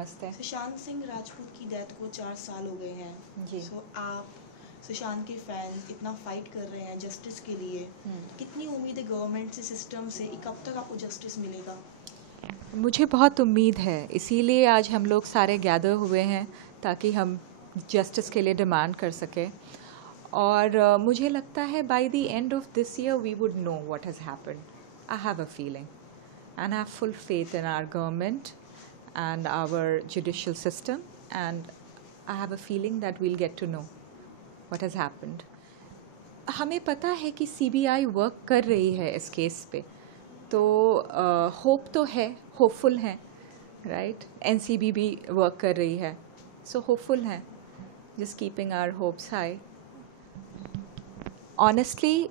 नमस्ते। सुशांत सिंह राजपूत की डेथ को 4 साल हो गए हैं जी। सो आप सुशांत के फैंस इतना फाइट कर रहे हैं जस्टिस के लिए, कितनी उम्मीद है गवर्नमेंट से, सिस्टम से, कब तक आपको जस्टिस मिलेगा? मुझे बहुत उम्मीद है, इसीलिए आज हम लोग सारे गैदर हुए हैं ताकि हम जस्टिस के लिए डिमांड कर सकें। और मुझे लगता है by the end of this year we would know what has happened. I have a feeling and I have full faith in our government and our judicial system, and I have a feeling that we'll get to know what has happened. हमें पता है कि CBI work कर रही है इस case पे, तो होप तो है, होपफुल हैं, राइट? NCB भी वर्क कर रही है, सो होपफुल हैं, just keeping our hopes high. Honestly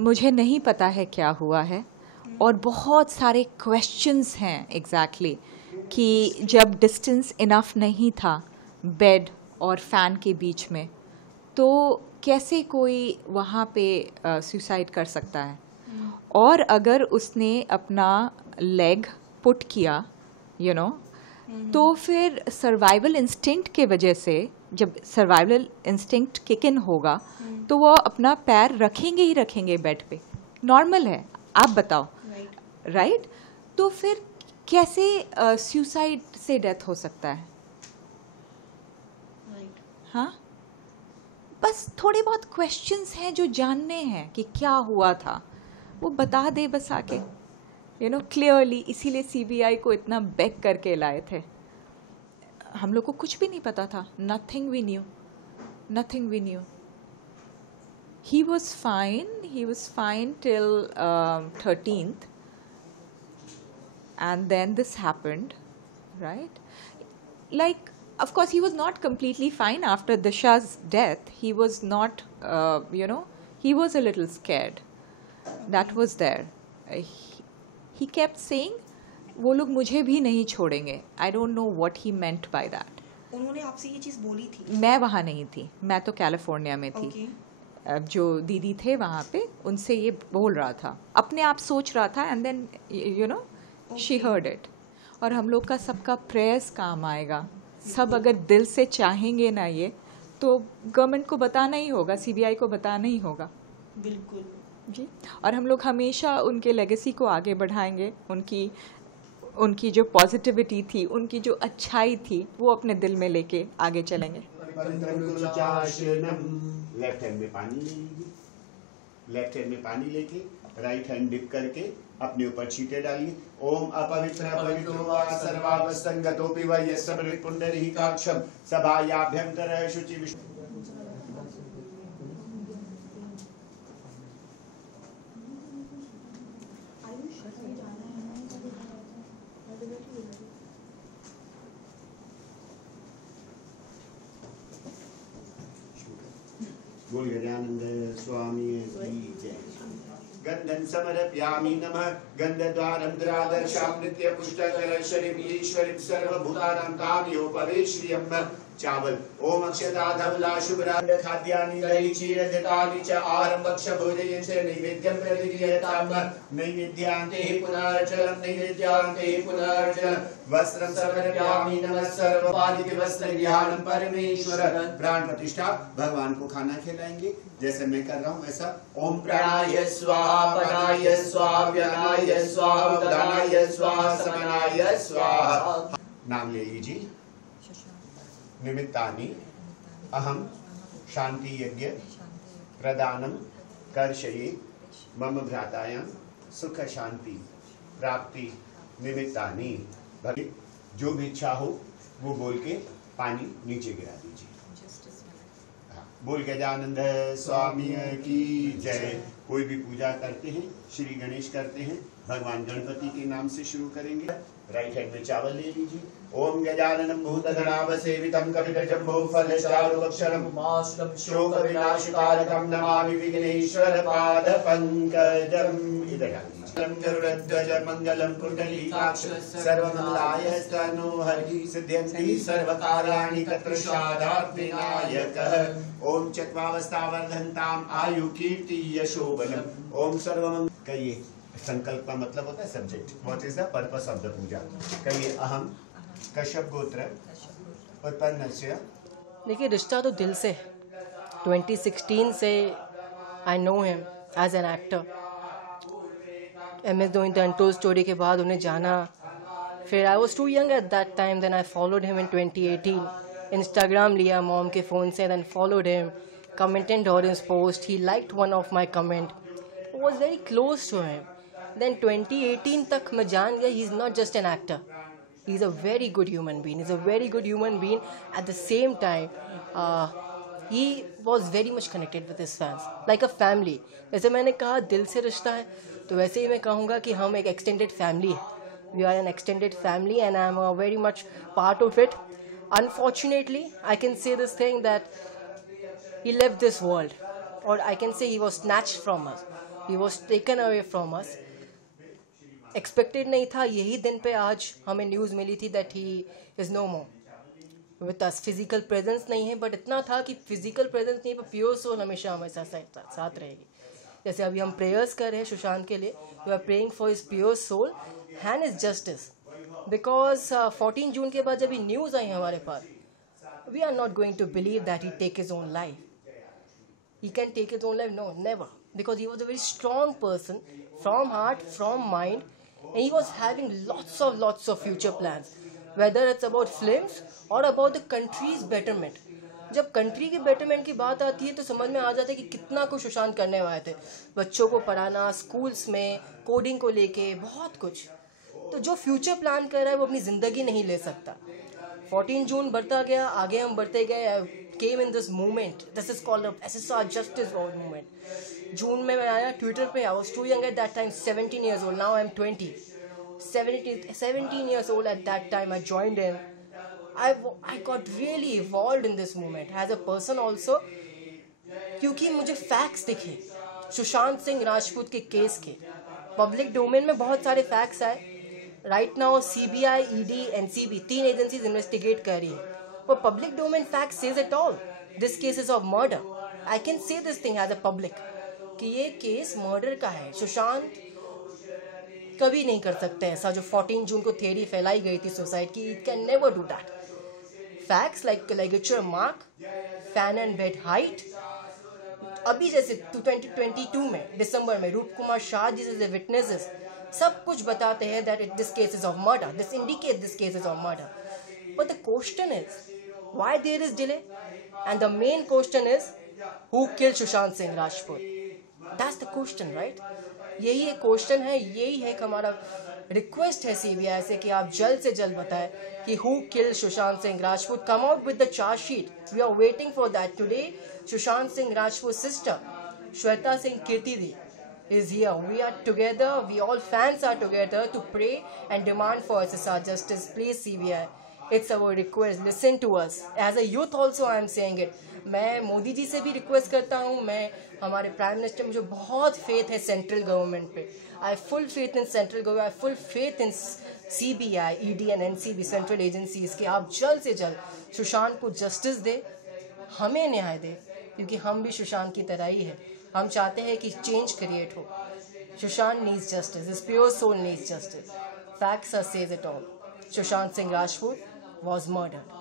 मुझे नहीं पता है क्या हुआ है, और बहुत सारे क्वेश्चंस हैं एग्जैक्टली कि जब डिस्टेंस इनफ नहीं था बेड और फैन के बीच में, तो कैसे कोई वहाँ पे सुसाइड कर सकता है? और अगर उसने अपना लेग पुट किया तो फिर सर्वाइवल इंस्टिंक्ट के वजह से, जब सर्वाइवल इंस्टिंक्ट किक इन होगा तो वो अपना पैर रखेंगे ही रखेंगे बेड पे, नॉर्मल है। आप बताओ, राइट? तो फिर कैसे सुसाइड से डेथ हो सकता है? हाँ, बस थोड़े बहुत क्वेश्चंस हैं जो जानने हैं कि क्या हुआ था, वो बता दे बस आके, क्लियरली। इसीलिए CBI को इतना बेग करके लाए थे। हम लोग को कुछ भी नहीं पता था, nothing we knew. He was fine till 13th. And then this happened, right? Like, of course, he was not completely fine after Disha's death. He was not, he was a little scared. That was there. He kept saying, वो लोग मुझे भी नहीं छोड़ेंगे. I don't know what he meant by that. उन्होंने आपसे ये चीज़ बोली थी? मैं वहाँ नहीं थी, मैं तो कैलिफोर्निया में थी। Okay. जो दीदी थे वहाँ पे, उनसे ये बोल रहा था, अपने आप सोच रहा था, and then she heard it. और हम लोग का सबका प्रेयर्स काम आएगा। सब अगर दिल से चाहेंगे ना ये, तो गवर्नमेंट को बताना ही होगा, CBI को बताना ही होगा। बिल्कुल जी। और हम लोग हमेशा उनके लेगेसी को आगे बढ़ाएंगे, उनकी जो पॉजिटिविटी थी, उनकी जो अच्छाई थी, वो अपने दिल में लेके आगे चलेंगे। लेफ्ट हैंड में पानी ले लीजिए, लेफ्ट हैंड में पानी लेके राइट हैंड डिप करके अपने ऊपर छींटे डालिए। ओम अपवित्र पवित्रो वा सर्वावस्थंगतोपि वा यस्मृत पुंडरीकाक्षं सभायाभ्यंतर शुचि विष्णु। बोल गजानंद स्वामी की जय। गंधं समर्पयामि नमः गंधद्वारं द्वादशां नित्य पुष्टकरशरीं ईश्वरीं सर्वभूतानां ताम्योपवेश्रियं चावल। ओम अक्षता धवला शुभ्रा खाद्यानि दही क्षीर घृतानि च आहारं भक्षभोजयञ्च नैवेद्यं प्रतिगृह्यताम्। नैवेद्यान्ते पुनर्जलं नैवेद्यान्ते पुनर्जलं। वस्त्रं समर्पयामि नमः सर्वपादिके वस्त्रग्रहणं परमेश्वर। प्राण प्रतिष्ठा, भगवान को खाना खिलाएंगे जैसे मैं कर रहा हूँ वैसा। ओम प्राणाय स्वाहा पराय स्वाहा व्यानाय स्वाहा उदानाय स्वाहा समनाय स्वाहा। नाम ले लीजिए। निमित्तानि अहम शांति यज्ञ प्रदानम कर्षये मम भ्रातायां सुख शांति प्राप्ति निमित्तानि। जो भी इच्छा हो वो बोल के पानी नीचे गिरा दीजिए। बोल गजानंद स्वामी की जय। कोई भी पूजा करते हैं, श्री गणेश करते हैं, भगवान गणपति के नाम से शुरू करेंगे। राइट हैंड में चावल ले लीजिए। ओम गजाननं भूतगणावसेवितं कपितजम्बोफलचारुभक्षणं शोक विनाशकारकं नमामि विघ्नेश्वर पाद पंकजम्। इधर गरुड़ध्वज मंगलम कुंडलीकाक्ष सर्वमंगलाय स्तनो हरि सिद्ध्यन्ति सर्वकार्याणि तत्प्रसादात् विनायकः। ओम चत्वावस्थावर्धन्ताम् आयु कीर्ति यशो बलम्। ओम सर्वमंगल। कहिए संकल्प का मतलब होता है subject. What is the purpose of the puja? कहिए अहम कश्यप गोत्र उत्पन्नस्य। देखिए रिश्ता तो दिल से 2016 से I know him as an actor. MS Dhoni the untold story के बाद उन्हें जाना, फिर I was too young at that time, then I followed him in 2018। Instagram लिया मॉम के फ़ोन से, then followed him, commented on his post, he liked one of my comment, was very close to him. Then 2018 तक मैं जान गया he is not just an actor, he is a very good human being. He's a very good human being. At the same time, he was very much connected with his fans, like a family. जैसे मैंने कहा दिल से रिश्ता है, तो वैसे ही मैं कहूँगा कि हम एक extended family है. We are an extended family and I am very much part of it. Unfortunately, I can say this thing that he left this world, or I can say he was snatched from us. He was taken away from us. Expected नहीं था, यही दिन पे आज हमें news मिली थी that he is no more with us. Physical presence नहीं है, बट इतना था कि फिजिकल प्रेजेंस नहीं पर प्योर सोल हमेशा हमारे साथ रहेगी। जैसे अभी हम प्रेयर्स कर रहे हैं सुशांत के लिए, we are praying for his pure soul and his justice, because 14 जून के बाद जब ये न्यूज़ आई हमारे पास, we are not going to believe that he take his own life. He can take his own life? No, never. Because he was a very strong person, from heart, from mind, and he was having lots of future plans. Whether it's about films or about the country's betterment. जब country के betterment की बात आती है तो समझ में आ जाता है कि कितना कुछ सुशांत करने वाले थे। बच्चों को पढ़ाना, स्कूल्स में कोडिंग को लेके बहुत कुछ। तो जो फ्यूचर प्लान कर रहा है वो अपनी ज़िंदगी नहीं ले सकता। 14 जून बढ़ता गया, आगे हम बढ़ते गए। Came in this movement. This is called the SSR Justice World Movement. जून में मैं आया ट्विटर पे। I was too young at that time, 17 years old. Now I'm 20. 17 years old at that time I joined in. I got really evolved in this movement as a person also, क्योंकि मुझे facts दिखे सुशांत सिंह राजपूत के case के। Public domain में बहुत सारे facts आए। Right now CBI, ED, NCB 3 agencies investigate कर रही है। But public domain fact says it all. This case is of murder. I can say this thing as a public कि ये केस मर्डर का है। सुशांत कभी नहीं कर सकते ऐसा जो 14 जून को थ्योरी फैलाई गई थी सुसाइड की। It can never do that. Facts like ligature mark, fan and bed height. अभी जैसे 2022 में दिसंबर में रूप कुमार शाह जैसे विटनेसेस सब कुछ बताते हैं that this case is of murder. This indicates this case is of murder. But the question is, why there is delay? And the main question is, who killed Sushant Singh Rajput? That's the question, right? यही एक question है, यही है कि हमारा request है CBI से कि आप जल्द से जल्द बताएं कि who killed Sushant Singh Rajput? Come out with the charge sheet. We are waiting for that. Today, Sushant Singh Rajput's sister, Shweta Singh Kirti is here. We are together. We all fans are together to pray and demand for SSR justice. Please CBI. It's our request. Listen to us. As a youth also I am saying it. मैं मोदी जी से भी request करता हूँ, मैं हमारे prime minister, मुझे बहुत faith है सेंट्रल गवर्नमेंट पे। I full faith in central government, I full faith in CBI, ED and NCB central agencies के आप जल्द से जल्द सुशांत को जस्टिस दे, हमें न्याय दे, क्योंकि हम भी सुशांत की तरह ही है। हम चाहते हैं कि चेंज क्रिएट हो। Sushant needs justice, his pure soul needs justice. Facts says it all. Sushant Singh Rajput was murdered.